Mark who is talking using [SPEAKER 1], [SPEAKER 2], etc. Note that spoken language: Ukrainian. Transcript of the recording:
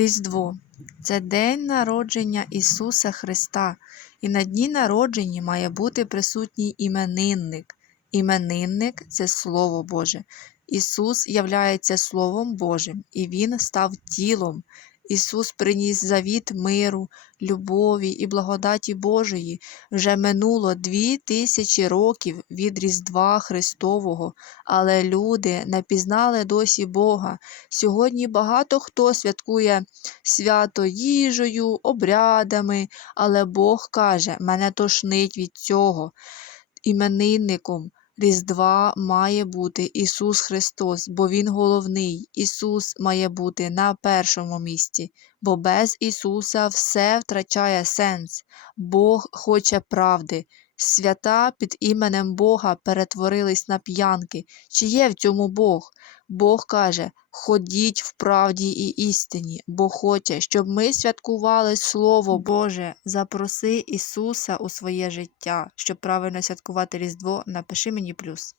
[SPEAKER 1] Різдво це день народження Ісуса Христа, і на дні народження має бути присутній іменинник. Іменинник це Слово Боже. Ісус являється Словом Божим, і Він став тілом. Ісус приніс завіт миру, любові і благодаті Божої. Вже минуло дві тисячі років від Різдва Христового, але люди не пізнали досі Бога. Сьогодні багато хто святкує свято їжею, обрядами, але Бог каже, мене тошнить від цього. Іменинником Різдва має бути Ісус Христос, бо Він головний. Ісус має бути на першому місці, бо без Ісуса все втрачає сенс. Бог хоче правди. Свята під іменем Бога перетворились на п'янки. Чи є в цьому Бог? Бог каже: ходіть в правді і істині, бо хоче, щоб ми святкували Слово Боже. Запроси Ісуса у своє життя. Щоб правильно святкувати Різдво, напиши мені плюс.